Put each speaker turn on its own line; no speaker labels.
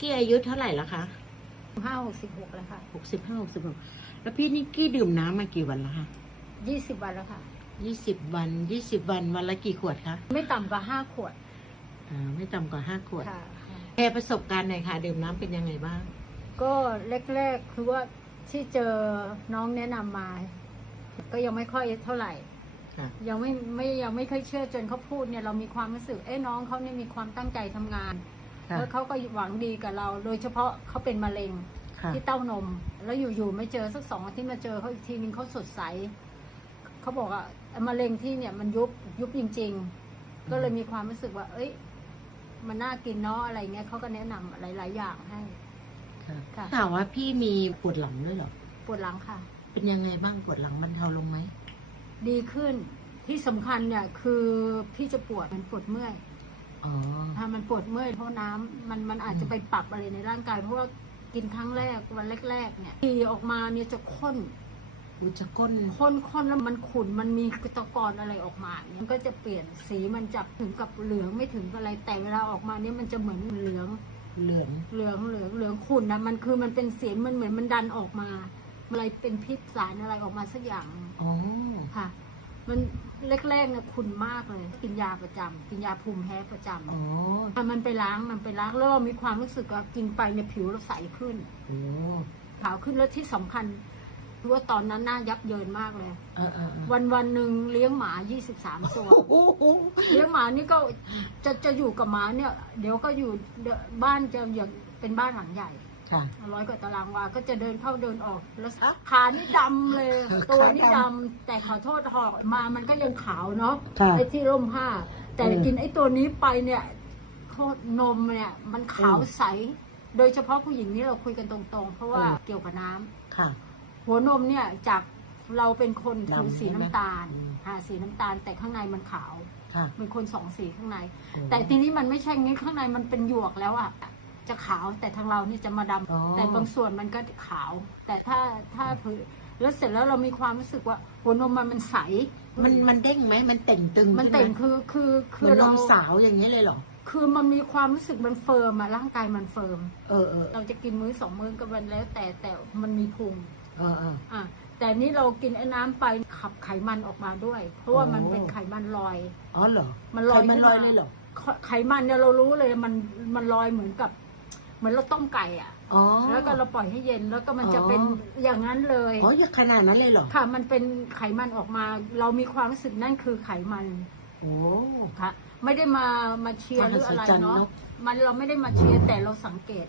กี้อายุเท่าไหร่แล้วคะ
ห้าหกสิบหกแล้วค่ะ
หกสิบห้าหกสิบหกแล้วพี่นิกกี้ดื่มน้ำมากี่วันแล้วคะ
ยี่สิบวันแล้วค่ะ
ยี่สิบวันยี่สิบวันวันละกี่ขวดคะ
ไม่ต่ำกว่าห้าขวด
อ่าไม่ต่ำกว่าห้าขวด
ค่ะ
แชร์ประสบการณ์หน่อยค่ะ ดื่มน้ำเป็นยังไงบ้าง
ก็แรกๆคือว่าที่เจอน้องแนะนำมา ก็ยังไม่ค่อยเท่าไหร่
ค่ะ
ยังไม่ไม่ยังไม่ค่อยเชื่อจนเขาพูดเนี่ยเรามีความรู้สึกเอ้น้องเขาเนี่ยมีความตั้งใจทำงาน
ค่ะ
แล้วเขาก็หวังดีกับเรา โดยเฉพาะเขาเป็นมะเร็ง
ค่ะ
ที่เต้านม แล้วอยู่ๆไม่เจอสักสองอาทิตย์มาเจอเขาอีกทีนึงเขาสดใสเขาบอกว่ามะเร็งที่เนี่ยมันยุบยุบจริง ๆ ก็เลยมีความรู้สึกว่า เอ้ย มันน่ากินเนาะอะไรเงี้ยเขาก็แนะนำหลาย ๆ อย่างให้
ค่ะ
ค่ะ
ถามว่าพี่มีปวดหลังด้วยเหรอ
ปวดหลังค่ะ
เป็นยังไงบ้างปวดหลังบรรเทาลงไหม
ดีขึ้น ที่สำคัญเนี่ยคือพี่จะปวดมันปวดเมื่อย
อ๋อ
ถ้ามันปวดเมื่อยเพราะน้ำมันมันอาจจะไปปรับอะไรในร่างกาย เพราะว่ากินครั้งแรกวันแรกๆเนี่ยทีออกมาเนี่ยจะข้น
อุจจก้น
ข้นข้นแล้วมันขุ่นมันมีตะกอนอะไรออกมาเนี่ยมันก็จะเปลี่ยนสีมันจากถึงกับเหลืองไม่ถึงกับอะไรแต่เวลาออกมาเนี่ยมันจะเหมือนเหลือง
เหลือง
เหลืองเหลืองเหลืองขุ่นนะมันคือมันเป็นเสียงมันเหมือนมันดันออกมา อะไรเป็นพิษสารอะไรออกมาสักอย่าง
อ๋อ
ค่ะ มันแรกๆเนี่ยขุ่นมากเลย กินยาประจำกินยาภูมิแพ้ประจำ
อ๋อ
อะมันไปล้างมันไปล้างแล้วเรามีความรู้สึกว่ากินไปเนี่ยผิวเราใสขึ้น
โอ้
ขาวขึ้นแล้วที่สำคัญคือว่าตอนนั้นหน้ายับเยินมากเลย
เออเออเออ
วันวันหนึ่งเลี้ยงหมา 23 ตัว
โอ้โห
เลี้ยงหมานี่ก็จะจะอยู่กับหมาเนี่ย เดี๋ยวก็อยู่เดี๋ยวบ้านจะอย่างเป็นบ้านหลังใหญ่
ค่ะ
ร้อยกว่าตารางวา ก็จะเดินเข้าเดินออก แล้ว
อะ
ขานี่ดำเลย
เออ
ตัว
ขา
นี่
ดำ
ดำแต่ขอโทษหอกมามันก็ยังขาวเนาะ
ค่ะ
ไอ้ที่ร่มผ้า แต่
เออ
กินไอ้ตัวนี้ไปเนี่ยโคตรนมเนี่ยมันขาว
เออ
ใส โดยเฉพาะผู้หญิงนี่เราคุยกันตรงๆ เพราะว่า
เออ
เกี่ยวกับน้ำ
ค่ะ
หัวนมเนี่ยจากเราเป็นคน
ดำ
ผิวสี
ใช่ไหม
น้ำตาล
อืม
ค่ะสีน้ำตาลแต่ข้างในมันขาว
ค่ะ
เป็นคนสองสีข้างใน
โอ้
แต่ทีนี้มันไม่ใช่งี้ข้างในมันเป็นหยวกแล้วอะ จะขาวแต่ทางเรานี่จะมาดำ
อ๋อ
แต่บางส่วนมันก็ขาว แต่ถ้าถ้าผือแล้วเสร็จแล้วเรามีความรู้สึกว่าหัวนมมันมันใส
มันมันเด้งไหมมันเต่งตึง
มัน
ขึ้ไห
เต่งคือคือ
เห
คื
มื
อ
อนน
เรา
มสาวอย่างนี้เลยเหรอ
คือมันมีความรู้สึกมันเฟิร์มอะร่างกายมันเฟิร์ม
เออเออ
เราจะกินมื้อสองมื้อก็วันแล้ว แต่แต่มันมีพุง
เออเออ
อะแต่นี่เรากินไอ้น้ำไปขับไขมันออกมาด้วย เพราะว่ามัน
โอ้
เป็นไขมันลอย
อ๋อเหรอ
มันลอย
ใครมัน
ขึ้น
ล
มา
อยเลยเหรอ
ไขไขมันเนี่ยเรารู้เลยมันมันลอยเหมือนกับ เหมือนเราต้มไก่อะ
อ๋อ
แล้วก็เราปล่อยให้เย็นแล้วก็มันจะ
อ๋อ
เป็นอย่างนั้นเลย
อ๋ออย่างขนาดนั้นเลยเหรอ
ค่ะ มันเป็นไขมันออกมา เรามีความรู้สึกนั่นคือไขมัน
โอ้
ค่ะ ไม่ได้มามาเชียร์หรืออะไร
มหัศจรรย์
เนาะ
เนอะ
มันเราไม่ได้มาเชียร์แต่เราสังเกต